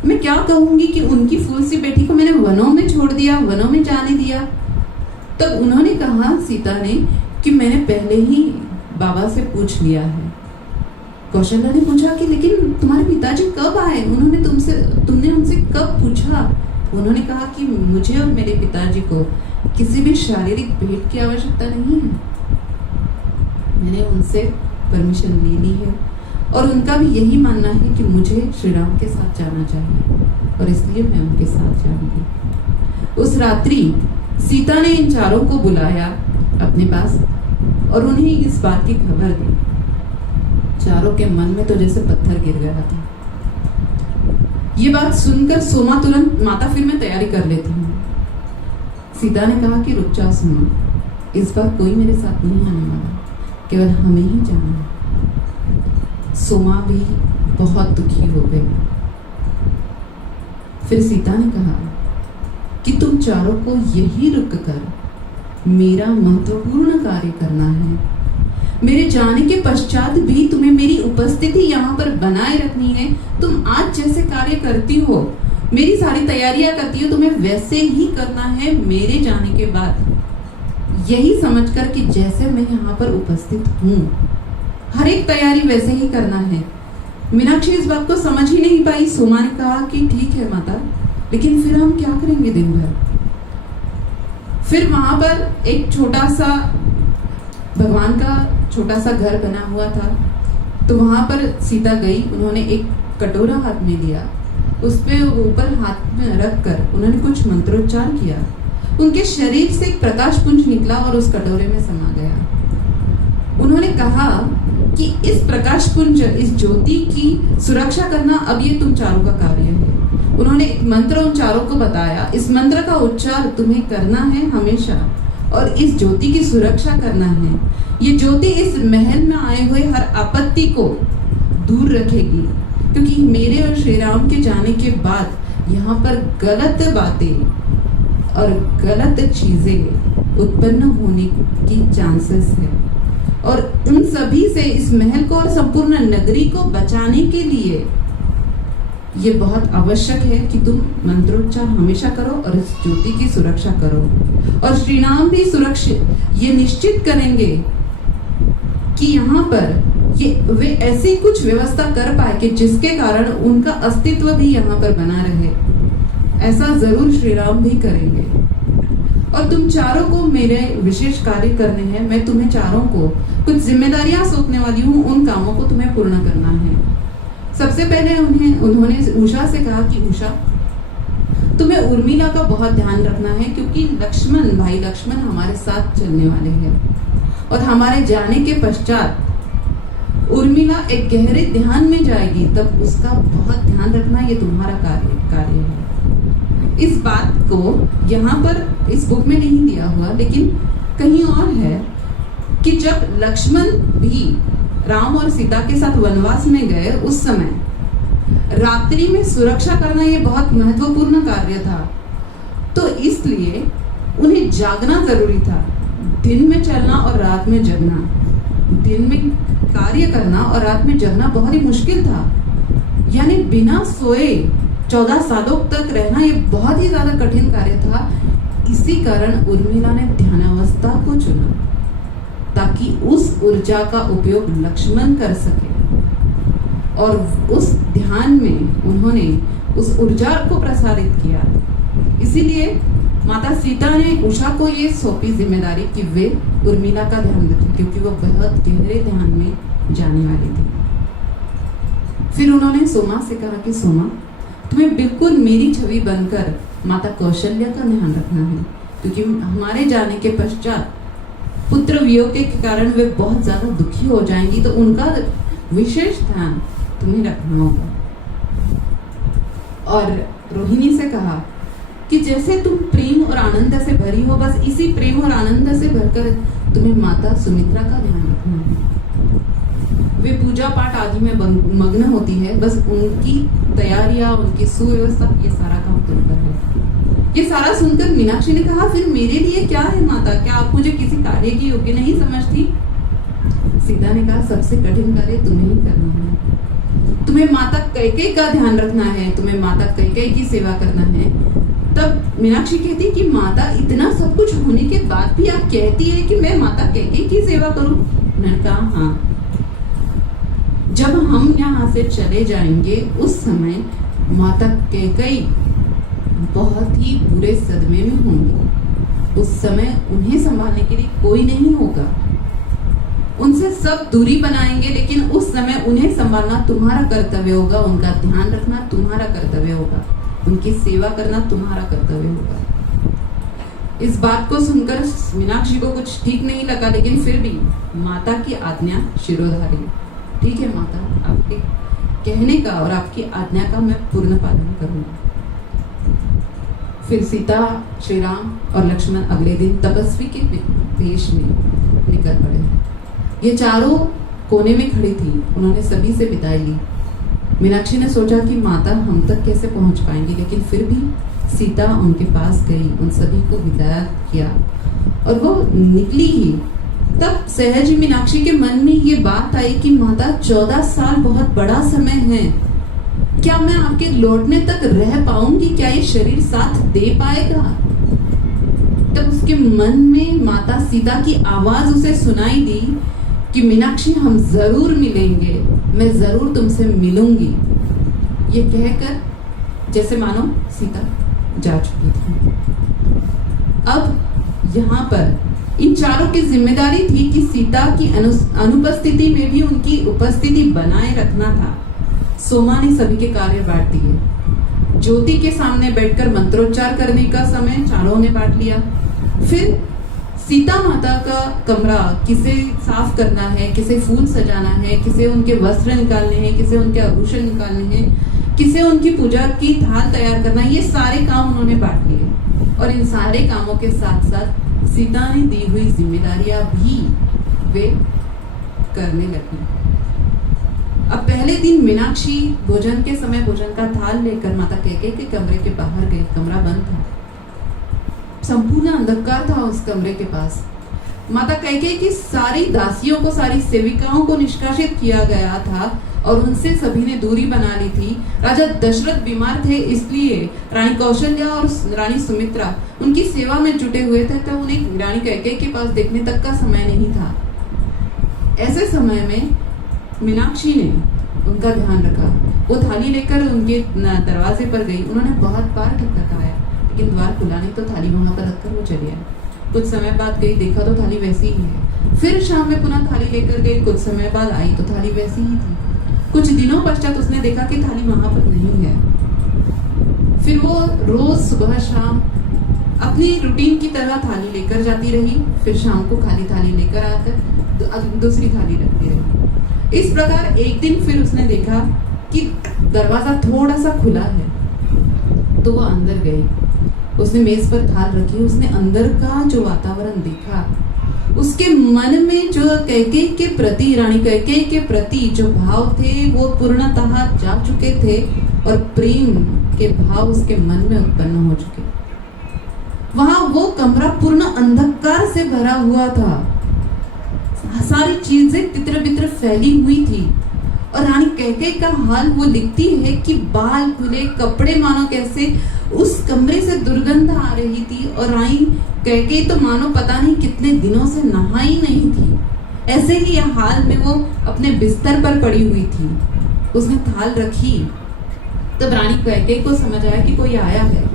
मैं क्या कहूंगी कि उनकी फूल सी बेटी को मैंने वनों में छोड़ दिया, वनों में जाने दिया। तब उन्होंने कहा सीता ने कि मैंने पहले ही बाबा से पूछ लिया है। कौशल्या ने पूछा कि लेकिन तुम्हारे पिताजी कब आए? तुमने उनसे कब पूछा? उन्होंने कहा कि मुझे और मेरे पिताजी को किसी भी शारीरिक भेंट की आवश्यकता नहीं है। मैंने उनसे परमिशन ले ली है और उनका भी यही मानना है कि मुझे श्री राम के साथ जाना चाहिए, और इसलिए मैं उनके साथ जाऊंगी। उस रात्रि सीता ने इन चारों को बुलाया अपने पास और उन्हें इस बात की खबर दी। चारों के मन में तो जैसे पत्थर गिर गया था। ये बात सुनकर सोमा तुरंत माता फिर मैं तैयारी कर लेती हूँ। सीता ने कहा कि रुक जाओ सोमा, इस बार कोई मेरे साथ नहीं आने वाला, केवल हमें ही जाना है। सोमा भी बहुत दुखी हो गई। फिर सीता ने कहा कि तुम चारों को यही रुक कर मेरा महत्वपूर्ण कार्य करना है। मेरे जाने के पश्चात भी तुम्हें मेरी उपस्थिति यहाँ पर बनाए रखनी है। तुम आज जैसे कार्य करती हो, मेरी सारी तैयारियां करती हो, तुम्हें वैसे ही करना है मेरे जाने के बाद। यही समझकर कि जैसे मैं यहाँ पर उपस्थित हूँ, हर एक तैयारी वैसे ही करना है। मीनाक्षी इस बात को समझ ही नहीं पाई। सोमा ने कहा कि ठीक है माता, लेकिन फिर हम क्या करेंगे दिन भर? फिर वहां पर एक छोटा सा भगवान का छोटा सा घर बना हुआ था, तो वहां पर सीता गई। उन्होंने एक कटोरा हाथ में लिया, उस पे ऊपर हाथ में रख कर उन्होंने कुछ मंत्रोच्चार किया। उनके शरीर से एक प्रकाश पुंज निकला और उस कटोरे में समा गया। उन्होंने कहा कि इस प्रकाश पुंज, इस ज्योति की सुरक्षा करना अब ये तुम चारों का कार्य है। उन्होंने एक मंत्र उन चारों को बताया। इस मंत्र का उच्चार तुम्हें करना है हमेशा और इस ज्योति की सुरक्षा करना है। ये ज्योति इस महल में आए हुए हर आपत्ति को दूर रखेगी, क्योंकि मेरे और श्री राम के जाने के बाद यहाँ पर गलत बातें और गलत चीजें उत्पन्न होने की चांसेस है। और उन सभी से इस महल को और संपूर्ण नगरी को बचाने के लिए ये बहुत आवश्यक है कि तुम मंत्रोच्चार हमेशा करो और इस ज्योति की सुरक्षा करो। और श्री राम भी सुरक्षित ये निश्चित करेंगे कि यहाँ पर वे ऐसी कुछ व्यवस्था कर पाए कि जिसके कारण उनका अस्तित्व भी यहाँ पर बना रहे। ऐसा जरूर श्री राम भी करेंगे। और तुम चारों को मेरे विशेष कार्य करने हैं। मैं तुम्हें चारों को कुछ जिम्मेदारियां सौंपने वाली हूँ, उन कामों को तुम्हें पूर्ण करना है। सबसे पहले उन्होंने उषा से कहा कि उषा, तुम्हें उर्मिला का बहुत ध्यान रखना है, क्योंकि भाई लक्ष्मण हमारे साथ चलने वाले हैं और हमारे जाने के पश्चात उर्मिला एक गहरे ध्यान में जाएगी, तब उसका बहुत ध्यान रखना ये तुम्हारा कार्य है। इस बात को यहाँ पर इस बुक में नहीं दिया हुआ, लेकिन कहीं और है कि जब लक्ष्मण भी राम और सीता के साथ वनवास में गए, उस समय रात्रि में सुरक्षा करना ये बहुत महत्वपूर्ण कार्य था। तो इसलिए उन्हें जागना जरूरी था। दिन में चलना और रात में जगना, दिन में कार्य करना और रात में जगना बहुत ही मुश्किल था। यानी बिना सोए 14 सालों तक रहना ये बहुत ही ज्यादा कठिन कार्य था। इसी कारण उर्मिला ने ध्यानावस्था को चुना ताकि उस ऊर्जा का उपयोग लक्ष्मण कर सके, और उस ध्यान में उन्होंने उस ऊर्जा को प्रसारित किया। इसीलिए माता सीता ने उषा को ये सौंपी जिम्मेदारी कि वे उर्मिला का ध्यान रखें, क्योंकि वो बहुत गहरे ध्यान में जाने वाली थी। फिर उन्होंने सोमा से कहा कि सोमा, तुम्हें बिल्कुल मेरी छवि बनकर माता कौशल्या का ध्यान रखना है, क्योंकि हमारे जाने के पश्चात पुत्र वियोग के कारण वे बहुत ज्यादा दुखी हो जाएंगी, तो उनका विशेष ध्यान तुम्हें रखना होगा। और रोहिणी से कहा कि जैसे तुम प्रेम और आनंद से भरी हो, बस इसी प्रेम और आनंद से भरकर तुम्हें माता सुमित्रा का ध्यान रखना है। वे पूजा पाठ आदि में मग्न होती है, बस उनकी तैयारियां, उनकी सुव्यवस्था, ये सारा काम तुम पर है। ये सारा सुनकर मीनाक्षी ने कहा, फिर मेरे लिए क्या है माता, क्या आप मुझे किसी कार्य की योग्य नहीं समझती? सीता ने कहा, सबसे कठिन कार्य तुम्हें ही करना है। तुम्हें माता कैकेयी का ध्यान रखना है, तुम्हें माता कैकेयी की सेवा करना है। तब मीनाक्षी कहती कि माता, इतना सब कुछ होने के बाद भी आप कहती है कि मैं माता कैकेयी की सेवा करूं? मैंने कहा हाँ, जब हम यहाँ से चले जाएंगे उस समय माता कैकेयी बहुत ही बुरे सदमे में होंगी। उस समय उन्हें संभालने के लिए कोई नहीं होगा, उनसे सब दूरी बनाएंगे, लेकिन उस समय उन्हें संभालना तुम्हारा कर्तव्य होगा, उनका ध्यान रखना तुम्हारा कर्तव्य होगा, उनकी सेवा करना तुम्हारा कर्तव्य होगा। इस बात को सुनकर मीनाक्षी को कुछ ठीक नहीं लगा, लेकिन फिर भी माता की आज्ञा शिरोधार्य। ठीक है माता, आपके कहने का और आपकी आज्ञा का मैं पूर्ण पालन करूंगा। फिर सीता, श्री राम और लक्ष्मण अगले दिन तपस्वी के वेश में निकल पड़े। ये चारों कोने में खड़ी थी, उन्होंने सभी से विदाई ली। मीनाक्षी ने सोचा कि माता हम तक कैसे पहुंच पाएंगी, लेकिन फिर भी सीता उनके पास गई, उन सभी को विदा किया और वो निकली ही। तब सहज ही मीनाक्षी के मन में ये बात आई कि माता, 14 साल बहुत बड़ा समय है, क्या मैं आपके लौटने तक रह पाऊंगी? क्या ये शरीर साथ दे पाएगा? तब उसके मन में माता सीता की आवाज उसे सुनाई दी कि मीनाक्षी, हम जरूर मिलेंगे, मैं जरूर तुमसे मिलूंगी। ये कहकर जैसे मानो सीता जा चुकी थी। अब यहाँ पर इन चारों की जिम्मेदारी थी कि सीता की अनुपस्थिति में भी उनकी उपस्थिति बनाए रखना था। सोमा ने सभी के कार्य बांट दिए। ज्योति के सामने बैठकर मंत्रोच्चार करने का समय चारों ने बांट लिया। फिर सीता माता का कमरा किसे साफ करना है, किसे फूल सजाना है, किसे उनके वस्त्र निकालने हैं, किसे उनके आभूषण निकालने हैं, किसे उनकी पूजा की थाल तैयार करना है, ये सारे काम उन्होंने बांट लिए। और इन सारे कामों के साथ साथ सीता ने दी हुई जिम्मेदारियां भी वे करने लगी। अब पहले दिन मीनाक्षी भोजन के समय भोजन का थाल लेकर माता कैकेयी के कमरे के बाहर गई। कमरा बंद था, संपूर्ण अंधकार था उस कमरे के पास। माता कैकेयी की सारी दासियों को, सारी सेविकाओं को निष्कासित किया गया था और उनसे सभी ने दूरी बना ली थी। राजा दशरथ बीमार थे, इसलिए रानी कौशल्या और रानी सुमित्रा उनकी सेवा में जुटे हुए थे, तो उन्हें रानी कैकेयी के पास देखने तक का समय नहीं था। ऐसे समय में मीनाक्षी ने उनका ध्यान रखा। वो थाली लेकर उनके दरवाजे पर गई। उन्होंने बहुत बार खटखटाया, लेकिन द्वार खुला नहीं, तो थाली वहां पर रखकर वो चली आई। कुछ समय बाद गई, देखा तो थाली वैसी ही है। फिर शाम में पुनः थाली लेकर गई, कुछ समय बाद आई तो थाली वैसी ही थी। कुछ दिनों पश्चात उसने देखा कि थाली वहां पर नहीं है। फिर वो रोज सुबह शाम अपनी रूटीन की तरह थाली लेकर जाती रही। फिर शाम को खाली थाली लेकर आकर दूसरी थाली रखती रही। इस प्रकार एक दिन फिर उसने देखा कि दरवाजा थोड़ा सा खुला है, तो वो अंदर गई। उसने मेज पर थाल रखी, उसने अंदर का जो वातावरण देखा, उसके मन में जो कैकेयी के प्रति, रानी कैकेयी के प्रति जो भाव थे वो पूर्णतः जा चुके थे और प्रेम के भाव उसके मन में उत्पन्न हो चुके। वहां वो कमरा पूर्ण अंधकार से भरा हुआ था, सारी चीजें तितर बितर फैली हुई थी। और रानी कैकेयी का हाल वो लिखती है कि बाल खुले, कपड़े मानो कैसे उस कमरे से दुर्गंध आ रही थी। और रानी कैकेयी तो मानो पता नहीं कितने दिनों से नहाई नहीं थी। ऐसे ही यह हाल में वो अपने बिस्तर पर पड़ी हुई थी। उसने थाल रखी, तब रानी कैकेयी को समझ आया कि कोई आया है।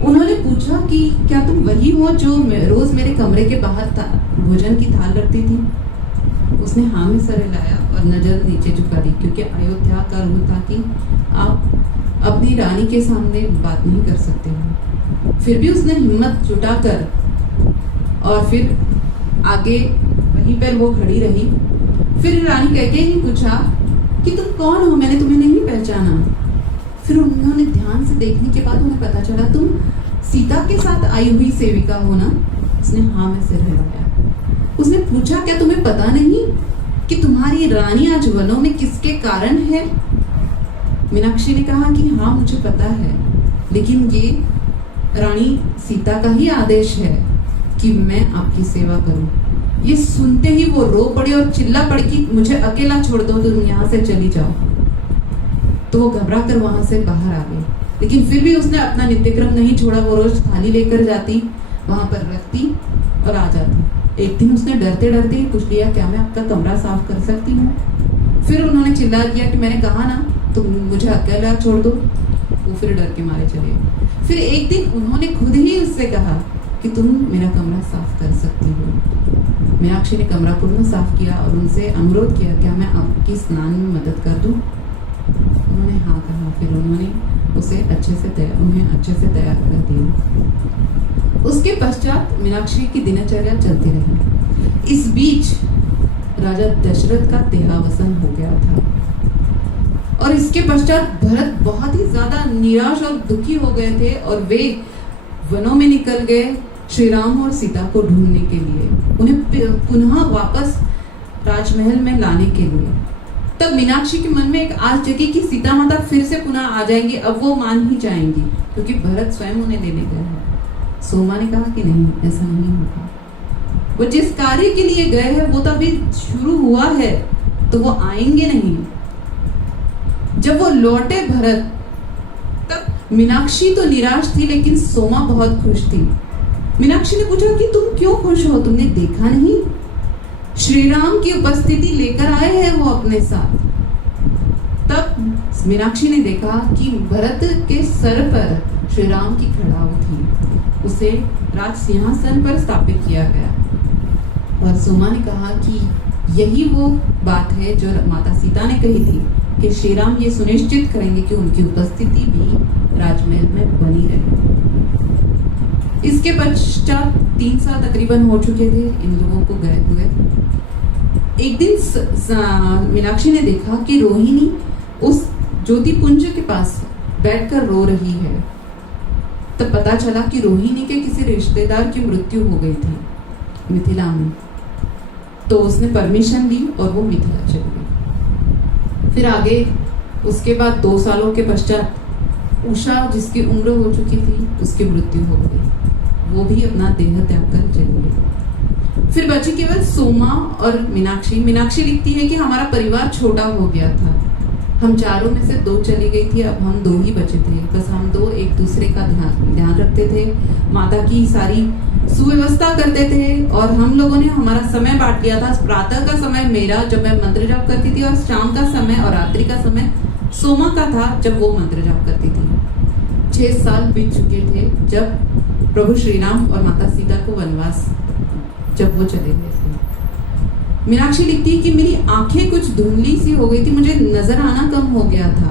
उन्होंने पूछा कि क्या तुम वही हो जो रोज मेरे कमरे के बाहर भोजन की थाल रखती थी? उसने हाँ में सर हिलाया और नजर नीचे झुका दी, क्योंकि अयोध्या का रूल था कि आप अपनी रानी के सामने बात नहीं कर सकते हो। फिर भी उसने हिम्मत जुटाकर और फिर आगे वहीं पर वो खड़ी रही। फिर रानी कैकेयी ने पूछा कि तुम कौन हो, मैंने तुम्हें नहीं पहचाना। फिर उन्होंने ध्यान से देखने के बाद उन्हें पता चला तुम सीता के साथ आई हुई सेविका हो ना। उसने हाँ में सिर हिलाया। उसने पूछा क्या तुम्हें पता नहीं कि तुम्हारी रानी आज वनों में किसके कारण है? मीनाक्षी ने कहा कि हाँ मुझे पता है, लेकिन ये रानी सीता का ही आदेश है कि मैं आपकी सेवा करूं। ये सुनते ही वो रो पड़ी और चिल्ला पड़ी कि मुझे अकेला छोड़ दो, तुम यहाँ से चली जाओ। तो वो घबरा कर वहां से बाहर आ गई, लेकिन फिर भी उसने अपना नित्यक्रम नहीं छोड़ा। वो रोज थाली लेकर जाती, वहां पर रखती और आ जाती। एक दिन उसने डरते डरते ही पूछ लिया, क्या मैं आपका कमरा साफ कर सकती हूँ? फिर उन्होंने चिल्ला दिया कि मैंने कहा ना तुम मुझे अकेला छोड़ दो। वो फिर डर के मारे चले। फिर एक दिन उन्होंने खुद ही उससे कहा कि तुम मेरा कमरा साफ कर सकती हो। मीनाक्षी ने कमरा पूर्ण साफ किया और उनसे अनुरोध किया, क्या मैं आपकी स्नान में मदद कर दूं? उन्होंने हाँ कहा। फिर उन्होंने उन्हें अच्छे से तैयार कर दिया। उसके पश्चात मीनाक्षी की दिनचर्या चलती रही। इस बीच राजा दशरथ का देहावसान हो गया था और इसके पश्चात भरत बहुत ही ज्यादा निराश और दुखी हो गए थे और वे वनों में निकल गए श्री राम और सीता को ढूंढने के लिए, उन्हें पुनः वापस राजमहल में लाने के लिए। तब मीनाक्षी के मन में एक आस जगी कि सीता माता फिर से पुनः आ जाएंगी, अब वो मान ही जाएंगी क्योंकि भरत स्वयं उन्हें लेने गए हैं। सोमा ने कहा कि नहीं, ऐसा नहीं होगा। वो जिस कार्य के लिए गए हैं वो तो अभी शुरू हुआ है, तो वो आएंगे नहीं। जब वो लौटे भरत, तब मीनाक्षी तो निराश थी लेकिन सोमा बहुत खुश थी। मीनाक्षी ने पूछा कि तुम क्यों खुश हो, तुमने देखा नहीं श्री राम की उपस्थिति लेकर आए हैं वो अपने साथ। तब मीनाक्षी ने देखा कि भरत के सर पर श्री राम की खड़ाऊ थी, उसे राज सिंहासन पर स्थापित किया गया। और सोमा ने कहा कि यही वो बात है जो माता सीता ने कही थी कि श्री राम ये सुनिश्चित करेंगे कि उनकी उपस्थिति भी राजमहल में बनी रहे। इसके पश्चात 3 साल तकरीबन हो चुके थे इन लोगों को गए हुए। एक दिन मीनाक्षी ने देखा कि रोहिणी उस ज्योतिपुंज के पास बैठकर रो रही है। तब पता चला कि रोहिणी के किसी रिश्तेदार की मृत्यु हो गई थी मिथिला में। तो उसने परमिशन ली और वो मिथिला चली गई। फिर आगे उसके बाद 2 सालों के पश्चात उषा जिसकी उम्र हो चुकी थी उसकी मृत्यु हो गई, वो भी अपना देह त्याग कर चली गई। फिर बची केवल सोमा और मीनाक्षी। मीनाक्षी लिखती है कि हमारा परिवार छोटा हो गया था, हम चारों में से 2 चली गई थी, अब हम 2 ही बचे थे। बस हम 2 एक दूसरे का ध्यान रखते थे, माता की सारी सुव्यवस्था करते थे और हम लोगों ने हमारा समय बांट लिया था। प्रातः का समय मेरा जब मैं मंत्र जाप करती थी और शाम का समय और रात्रि का समय सोमा का था जब वो मंत्र जाप करती थी। 6 साल बीत चुके थे जब प्रभु श्री राम और माता सीता को वनवास जब वो चले गए थे। मीनाक्षी लिखती है कि मेरी आंखें कुछ धुंधली सी हो गई थी, मुझे नजर आना कम हो गया था।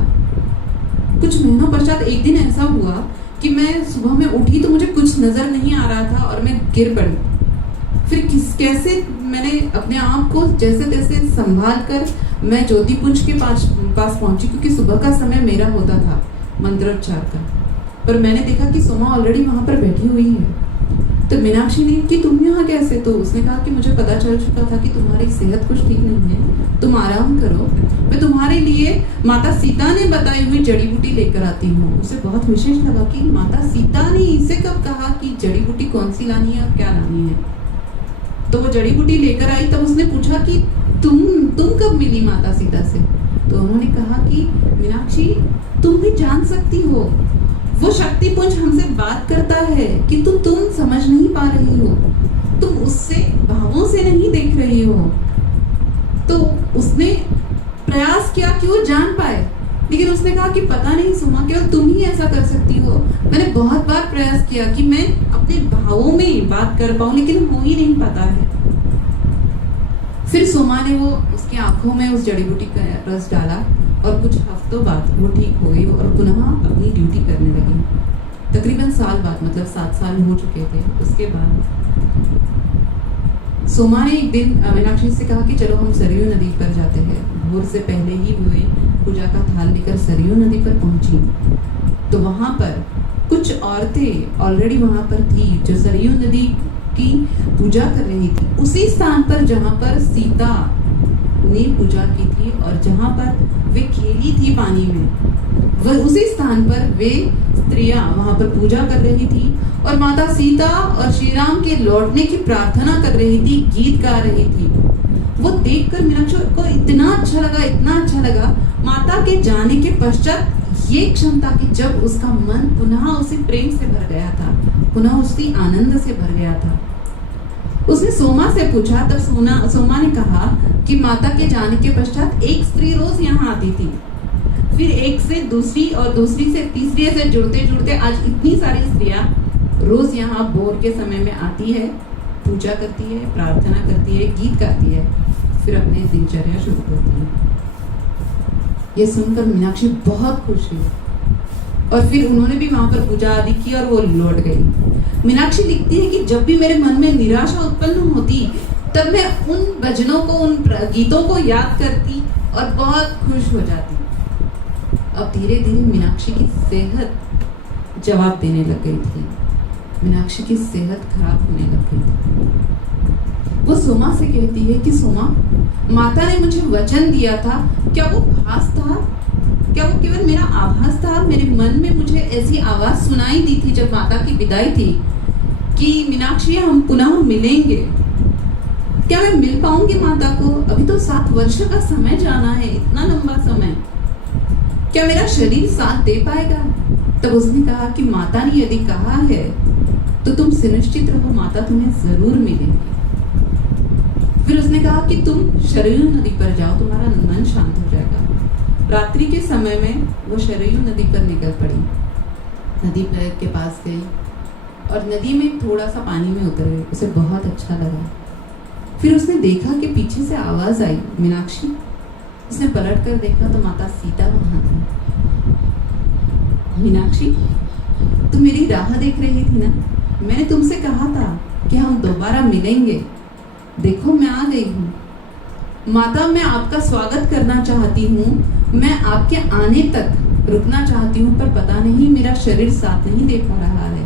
कुछ महीनों पश्चात एक दिन ऐसा हुआ कि मैं सुबह में उठी तो मुझे कुछ नजर नहीं आ रहा था और मैं गिर पड़ी। फिर कैसे मैंने अपने आप को जैसे तैसे संभाल कर मैं ज्योतिपुंज के पास पहुंची, क्योंकि सुबह का समय मेरा होता था मंत्रोच्चार का। पर मैंने देखा कि सोमा ऑलरेडी वहां पर बैठी हुई है। तो मीनाक्षी ने कि तुम यहाँ कैसे? तो उसने कहा कि मुझे पता चल चुका था कि तुम्हारी सेहत कुछ ठीक नहीं है, तुम आराम करो, मैं तुम्हारे लिए माता सीता ने बताई हुई जड़ी बूटी लेकर आती हूँ। उसे बहुत विशेष लगा कि माता सीता ने इसे कब कहा कि जड़ी बूटी कौन सी लानी है और क्या लानी है। तो वो जड़ी बूटी लेकर आई। तब उसने पूछा कि तुम कब मिली माता सीता से? तो उन्होंने कहा कि मीनाक्षी, तुम भी जान सकती हो, वो शक्तिपुंज हमसे बात करता है कि तुम समझ नहीं पा रही हो, तुम उससे भावों से नहीं देख रही हो। तो उसने प्रयास किया कि वो जान पाए, लेकिन उसने कहा कि पता नहीं सोमा, केवल तुम ही ऐसा कर सकती हो। मैंने बहुत बार प्रयास किया कि मैं अपने भावों में बात कर पाऊं, लेकिन हो ही नहीं पाता है। फिर सोमा ने वो उसकी आंखों में उस जड़ी बूटी का रस डाला और कुछ हफ्तों बाद वो ठीक हो गई और पुनः अपनी ड्यूटी करने लगी। तकरीबन साल बाद, मतलब 7 साल हो चुके थे। उसके बाद सोमा ने एक दिन मीनाक्षी से कहा कि चलो हम सरयू नदी पर जाते हैं। भोर से पहले ही वे पूजा का थाल लेकर सरयू नदी पर पहुंची। तो वहां पर कुछ औरतें ऑलरेडी वहां पर थी जो सरयू नदी की पूजा कर रही थी, उसी स्थान पर जहां पर सीता ने पूजा की थी और जहां पर वे खेली थी पानी में, वह उसी स्थान पर वे स्त्रियां वहां पर पूजा कर रही थी और माता सीता और श्री राम के लौटने की प्रार्थना कर रही थी, गीत गा रही थी। वो देखकर मीनाक्षी को इतना अच्छा लगा, इतना अच्छा लगा। माता के जाने के पश्चात ये क्षण था कि जब उसका मन पुनः उसी प्रेम से भर गया था, पुनः उसी आनंद से भर गया था। उसने सोमा से पूछा, तब सोमा ने कहा कि माता के जाने के पश्चात एक स्त्री रोज यहाँ आती थी, फिर एक से दूसरी और दूसरी से तीसरी से जुड़ते जुड़ते आज इतनी सारी स्त्रियां रोज यहाँ भोर के समय में आती है, पूजा करती है, प्रार्थना करती है, गीत गाती है, फिर अपने दिनचर्या शुरू करती है। ये सुनकर मीनाक्षी बहुत खुश हुई और फिर उन्होंने भी वहां पर पूजा आदि की और वो लौट गई। मीनाक्षी लिखती है कि जब भी मेरे मन में निराशा उत्पन्न होती, तब मैं उन भजनों को, उन गीतों को याद करती और बहुत खुश हो जाती। अब धीरे धीरे मीनाक्षी की सेहत जवाब देने लग गई थी। मीनाक्षी की सेहत खराब होने लग गई थी। वो सोमा से कहती है कि सोमा, माता ने मुझे वचन दिया था, क्या वो भास था? क्या वो केवल मेरा आभास था? मेरे मन में मुझे ऐसी आवाज सुनाई दी थी जब माता की विदाई थी कि मीनाक्षी हम पुनः मिलेंगे। क्या मैं मिल पाऊंगी माता को? अभी तो 7 वर्ष का समय जाना है, इतना लंबा समय। क्या मेरा शरीर साथ दे पाएगा? तब उसने कहा कि माता ने यदि कहा है तो तुम सुनिश्चित रहो, माता तुम्हें जरूर मिलेगी। फिर उसने कहा कि तुम सरयू नदी पर जाओ, तुम्हारा मन शांत हो जाएगा। रात्रि के समय में वो सरयू नदी पर निकल पड़ी, नदी के पास गई और नदी में थोड़ा सा पानी में उतर गई। उसे बहुत अच्छा लगा। फिर उसने देखा कि पीछे से आवाज आई, मीनाक्षी। उसने पलट कर देखा तो माता सीता वहां थी। मीनाक्षी, तुम मेरी राह देख रही थी ना? मैंने तुमसे कहा था कि हम दोबारा मिलेंगे। देखो मैं आ गई हूँ। माता, मैं आपका स्वागत करना चाहती हूँ। मैं आपके आने तक रुकना चाहती हूँ, पर पता नहीं मेरा शरीर साथ नहीं दे पा रहा है।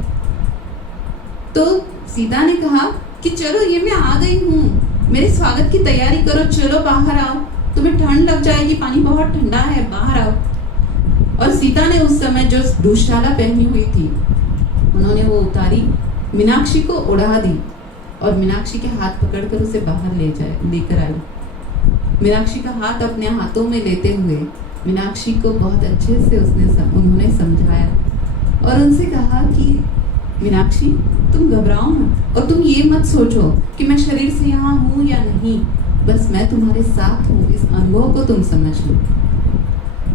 तो सीता ने कहा कि चलो, ये मैं आ गई हूँ, मेरे स्वागत की तैयारी करो, चलो बाहर आओ, तुम्हें ठंड लग जाएगी, पानी बहुत ठंडा है, बाहर आओ। और सीता ने उस समय जो दुशाला पहनी हुई थी, उन्होंने वो उतारी, मीनाक्षी को उड़ा दी और मीनाक्षी के हाथ पकड़कर उसे बाहर लेकर आई। मीनाक्षी का हाथ अपने हाथों में लेते हुए मीनाक्षी को बहुत अच्छे से उन्होंने समझाया और उनसे कहा कि मीनाक्षी, तुम घबराओ मत और तुम ये मत सोचो कि मैं शरीर से यहाँ हूँ या नहीं, बस मैं तुम्हारे साथ हूँ। इस अनुभव को तुम समझ लो।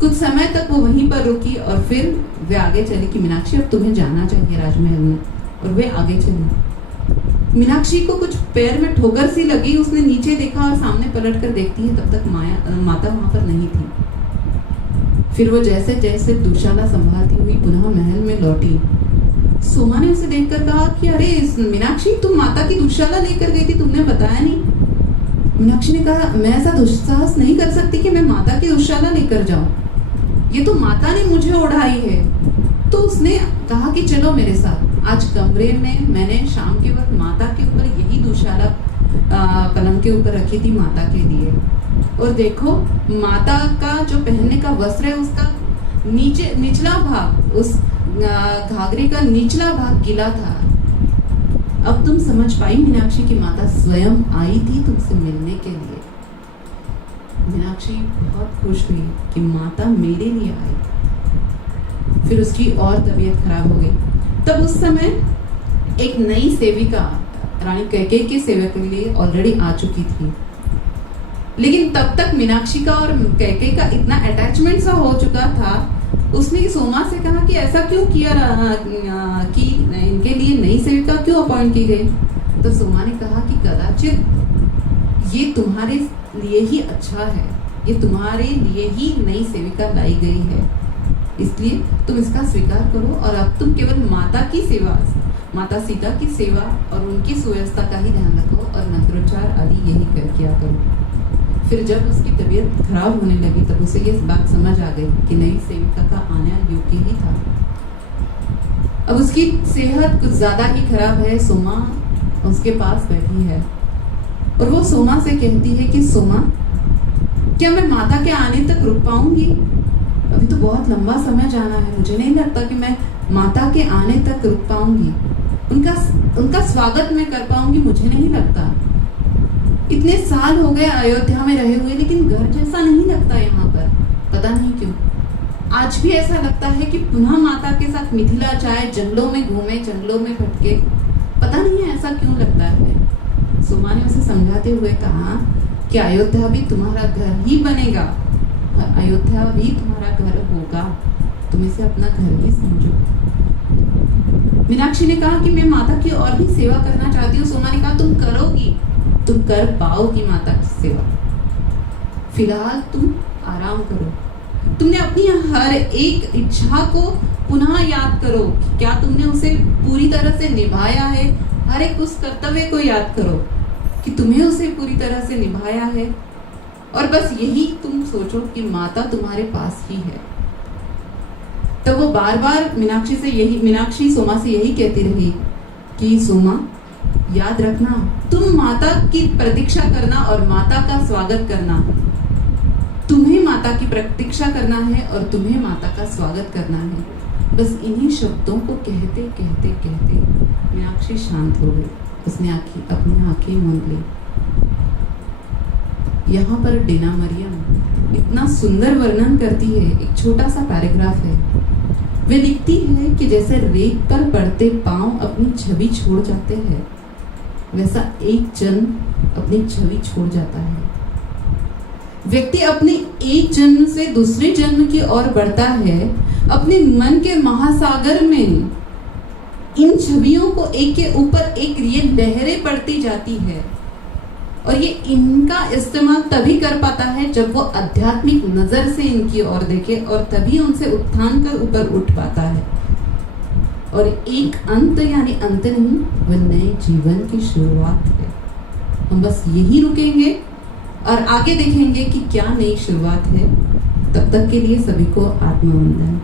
कुछ समय तक वो वहीं पर रुकी और फिर वे आगे चली कि मीनाक्षी, अब तुम्हें जाना चाहिए राजमहल में, और वे आगे चली। मीनाक्षी को कुछ पैर में ठोकर सी लगी। उसने नीचे देखा और सामने पलट कर देखती है, तब तक माता वहां पर नहीं थी। फिर वो जैसे जैसे दुशाला संभालती हुई पुनः महल में लौटी। सोमा ने उसे देखकर कहा कि अरे मीनाक्षी, तुम माता की दुशाला लेकर गई थी, तुमने बताया नहीं। मीनाक्षी ने कहा, मैं ऐसा दुस्साहस नहीं कर सकती कि मैं माता की दुशाला लेकर जाऊं, ये तो माता ने मुझे उड़ाई है। तो उसने कहा कि चलो मेरे साथ। आज कमरे में मैंने शाम के वक्त माता के ऊपर यही दुशाला पलंग के ऊपर रखी थी माता के लिए। और देखो, माता का जो पहनने का वस्त्र है उसका निचला भाग, उस घाघरे का निचला भाग गीला था। अब तुम समझ पाई मीनाक्षी की माता स्वयं आई थी तुमसे मिलने के लिए। मीनाक्षी बहुत खुश हुई कि माता मेरे लिए आई। फिर उसकी और तबीयत खराब हो गई। तब उस समय एक नई सेविका रानी कैकेयी की सेवा के लिए ऑलरेडी आ चुकी थी, लेकिन तब तक मीनाक्षी का और कैकेयी का इतना अटैचमेंट सा हो चुका था। उसने सोमा से कहा कि ऐसा क्यों किया कि इनके लिए नई सेविका क्यों अपॉइंट की गई। तो सोमा ने कहा कि कदाचित ये तुम्हारे लिए ही अच्छा है, ये तुम्हारे लिए ही नई सेविका लाई गई है, इसलिए तुम इसका स्वीकार करो और अब तुम केवल माता की सेवा, माता सीता की सेवा और उनकी सुव्यवस्था का ही ध्यान रखो और मंत्रोच्चार आदि यही कर किया करो। फिर जब उसकी तबीयत खराब होने लगी तब उसे ये बात समझ आ गई कि नई सेविका का आना योग्य ही था। अब उसकी सेहत कुछ ज्यादा ही खराब है। सोमा उसके पास बैठी है और वो सोमा से कहती है कि सोमा, क्या मैं माता के आने तक रुक पाऊंगी? अभी तो बहुत लंबा समय जाना है, मुझे नहीं लगता कि मैं माता के आने तक रुक पाऊंगी, उनका स्वागत मैं कर पाऊंगी, मुझे नहीं लगता। इतने साल हो गए अयोध्या में रहे हुए, लेकिन घर जैसा नहीं लगता यहाँ पर, पता नहीं क्यों। आज भी ऐसा लगता है कि पुनः माता के साथ मिथिला जाए, जंगलों में घूमे, जंगलों में भटके, पता नहीं है ऐसा क्यों लगता है। सोमा ने उसे समझाते हुए कहा कि अयोध्या भी तुम्हारा घर ही बनेगा, अयोध्या भी तुम्हारा घर होगा, तुम इसे अपना घर ही समझो। मीनाक्षी ने कहा कि मैं माता की और भी सेवा करना चाहती हूँ। सोमा ने कहा तुम करोगी, तुम कर पाओगी माता की सेवा, फिलहाल तुम आराम करो। तुमने अपनी हर एक इच्छा को पुनः याद करो, क्या तुमने उसे पूरी तरह से निभाया है। हर एक उस कर्तव्य को याद करो कि तुम्हें उसे पूरी तरह से निभाया है, और बस यही तुम सोचो कि माता तुम्हारे पास ही है। तो वो बार बार मीनाक्षी सोमा से यही कहती रही कि सोमा, याद रखना, तुम माता की प्रतीक्षा करना और माता का स्वागत करना। तुम्हें माता की प्रतीक्षा करना है और तुम्हें माता का स्वागत करना है। बस इन्हीं शब्दों को कहते कहते कहते मीनाक्षी शांत हो गई। उसने अपनी आंखें मूंद ली। यहाँ पर डेना मरियम इतना सुंदर वर्णन करती है, एक छोटा सा पैराग्राफ है। वे लिखती है कि जैसे रेत पर पड़ते पांव अपनी छवि छोड़ जाते हैं, वैसा एक जन्म अपनी छवि छोड़ जाता है। व्यक्ति अपने एक जन्म से दूसरे जन्म की ओर बढ़ता है, अपने मन के महासागर में इन छवियों को एक के ऊपर एक ये लहरें पड़ती जाती है, और ये इनका इस्तेमाल तभी कर पाता है जब वो आध्यात्मिक नजर से इनकी ओर देखे, और तभी उनसे उत्थान कर ऊपर उठ पाता है। और एक अंत यानी अंत नहीं, वह नए जीवन की शुरुआत है। हम बस यही रुकेंगे और आगे देखेंगे कि क्या नई शुरुआत है। तब तक के लिए सभी को आत्मवंदन।